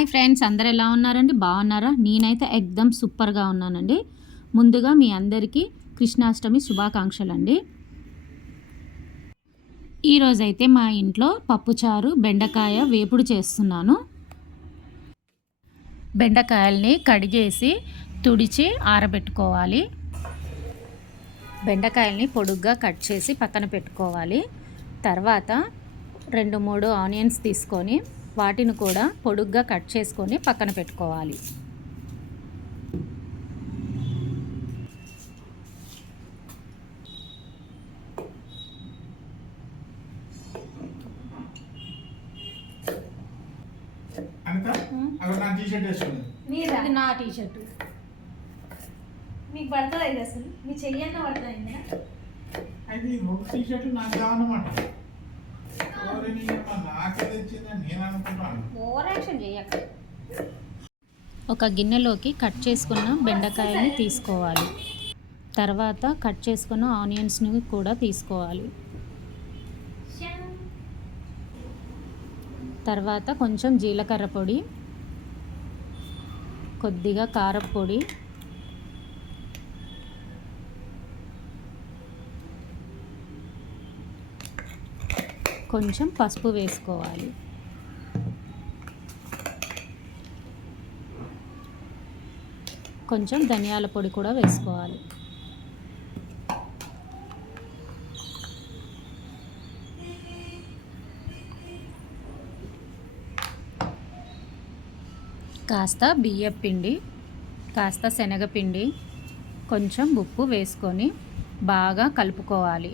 Hi friends, అందరు ఎలా ఉన్నారండి? బాగున్నారా? నేనైతే ఎక్దమ్ సూపర్గా ఉన్నానండి. ముందుగా మీ అందరికీ కృష్ణాష్టమి శుభాకాంక్షలు అండి. ఈరోజైతే మా ఇంట్లో పప్పుచారు బెండకాయ వేపుడు చేస్తున్నాను. బెండకాయల్ని కడిగేసి తుడిచి ఆరబెట్టుకోవాలి. బెండకాయల్ని పొడుగ్గా కట్ చేసి పక్కన పెట్టుకోవాలి. తర్వాత 2-3 ఆనియన్స్ తీసుకొని వాటిని కూడా పొడుగ్గా కట్ చేసుకొని పక్కన పెట్టుకోవాలి. ఇది నా టీషర్ట్ మీకు పడుతుంది అయితే అసలు మీ చెయ్యన్న పడుతుంది అది ఒక టీషర్ట్ నాకు కావాలన్నమాట. ఒక గిన్నెలోకి కట్ చేసుకున్న బెండకాయని తీసుకోవాలి. తర్వాత కట్ చేసుకున్న ఆనియన్స్ని కూడా తీసుకోవాలి. తర్వాత కొంచెం జీలకర్ర పొడి, కొద్దిగా కారపొడి, కొంచెం పసుపు వేసుకోవాలి. కొంచెం ధనియాల పొడి కూడా వేసుకోవాలి. కాస్త బియ్యపిండి, కాస్త శనగపిండి, కొంచెం ఉప్పు వేసుకొని బాగా కలుపుకోవాలి.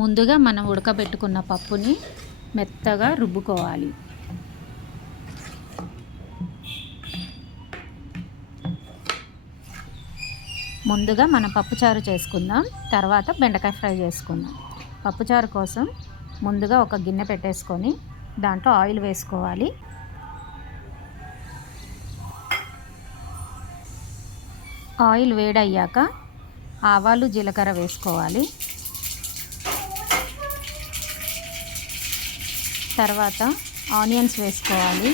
ముందుగా మనం ఉడకబెట్టుకున్న పప్పుని మెత్తగా రుబ్బుకోవాలి. ముందుగా మనం పప్పుచారు చేసుకుందాం, తర్వాత బెండకాయ ఫ్రై చేసుకుందాం. పప్పుచారు కోసం ముందుగా ఒక గిన్నె పెట్టేసుకొని దాంట్లో ఆయిల్ వేసుకోవాలి. ఆయిల్ వేడయ్యాక ఆవాలు జీలకర్ర వేసుకోవాలి. తర్వాత ఆనియన్స్ వేసుకోవాలి.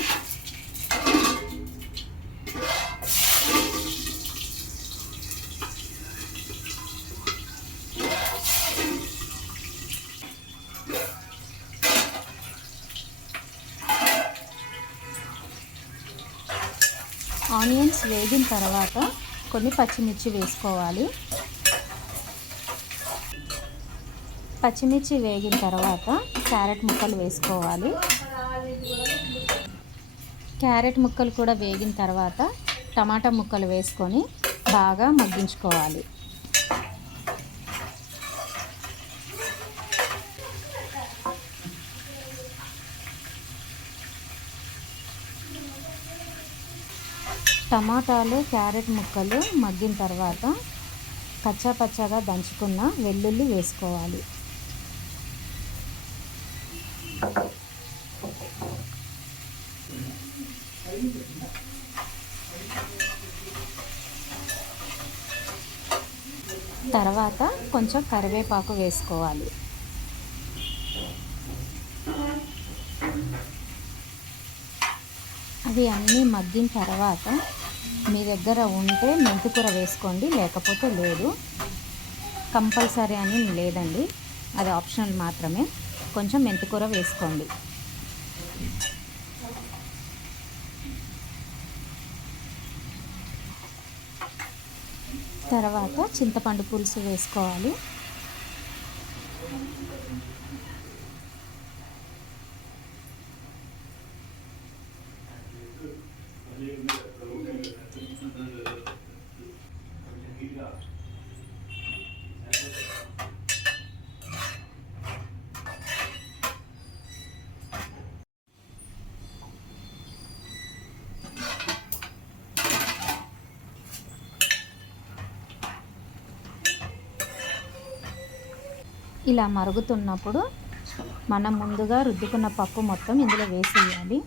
ఆనియన్స్ వేగిన తర్వాత కొన్ని పచ్చిమిర్చి వేసుకోవాలి. పచ్చిమిర్చి వేగిన తర్వాత క్యారెట్ ముక్కలు వేసుకోవాలి. క్యారెట్ ముక్కలు కూడా వేగిన తర్వాత టమాటా ముక్కలు వేసుకొని బాగా మగ్గించుకోవాలి. టమాటాలు క్యారెట్ ముక్కలు మగ్గిన తర్వాత పచ్చాగా దంచుకున్న వెల్లుల్లి వేసుకోవాలి. తర్వాత కొంచెం కరివేపాకు వేసుకోవాలి. అవి అన్నీ మగ్గిన తర్వాత మీ దగ్గర ఉంటే మెంతికూర వేసుకోండి, లేకపోతే లేదు. కంపల్సరీ అని లేదండి, అది ఆప్షనల్ మాత్రమే. కొంచెం మెంతికూర వేసుకోండి. తర్వాత చింతపండు పులుసు వేసుకోవాలి. ఇలా మరుగుతున్నప్పుడు మనం ముందుగా రుద్దుకున్న పప్పు మొత్తం ఇందులో వేసేయాలి.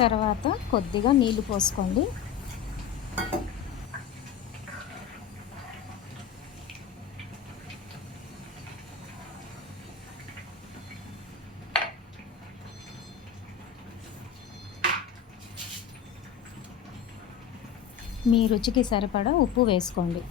తర్వాత కొద్దిగా నీళ్లు పోసుకోండి. మీ రుచికి సరిపడా ఉప్పు వేసుకోండి.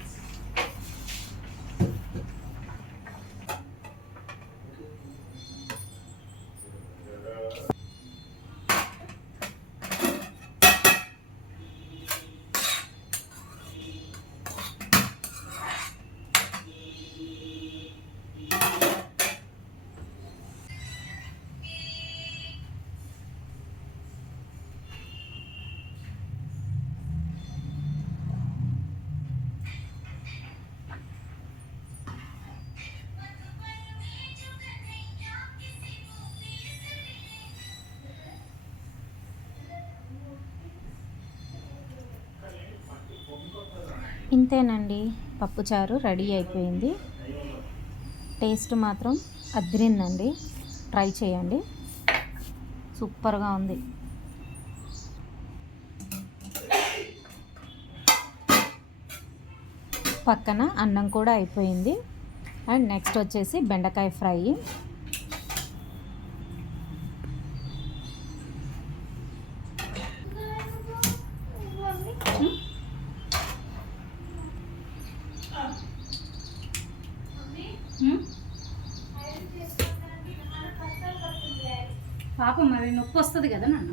ఇంతేనండి, పప్పుచారు రెడీ అయిపోయింది. టేస్ట్ మాత్రం అదిరిందండి. ట్రై చేయండి, సూపర్గా ఉంది. పక్కన అన్నం కూడా అయిపోయింది. అండ్ నెక్స్ట్ వచ్చేసి బెండకాయ ఫ్రై. పాపం మరి నొప్పి వస్తుంది కదా నాన్న.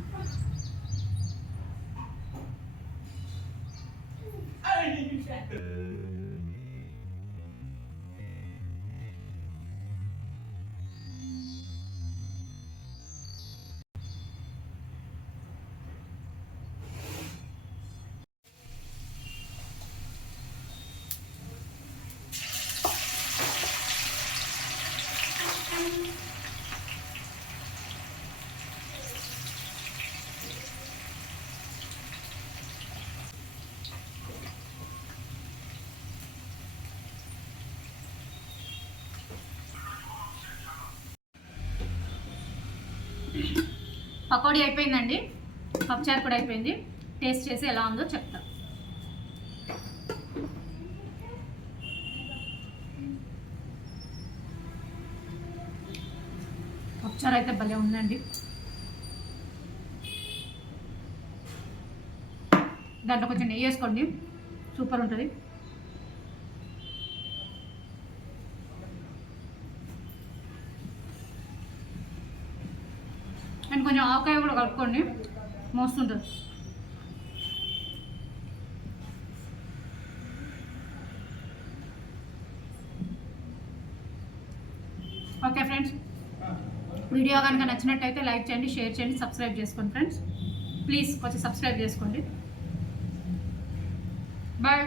పకోడీ అయిపోయిందండి, పప్పుచారు కూడా అయిపోయింది. టేస్ట్ చేసి ఎలా ఉందో చెప్తా. పప్పుచారు అయితే భలే ఉందండి. దాంట్లో కొంచెం నెయ్యి వేసుకోండి, సూపర్ ఉంటుంది. అండ్ కొంచెం ఆవకాయ కూడా కలుపుకోండి, మోస్తుంటుంది. ఓకే ఫ్రెండ్స్, వీడియో కనుక నచ్చినట్టయితే లైక్ చేయండి, షేర్ చేయండి, సబ్స్క్రైబ్ చేసుకోండి ఫ్రెండ్స్. ప్లీజ్ కొంచెం సబ్స్క్రైబ్ చేసుకోండి. బాయ్.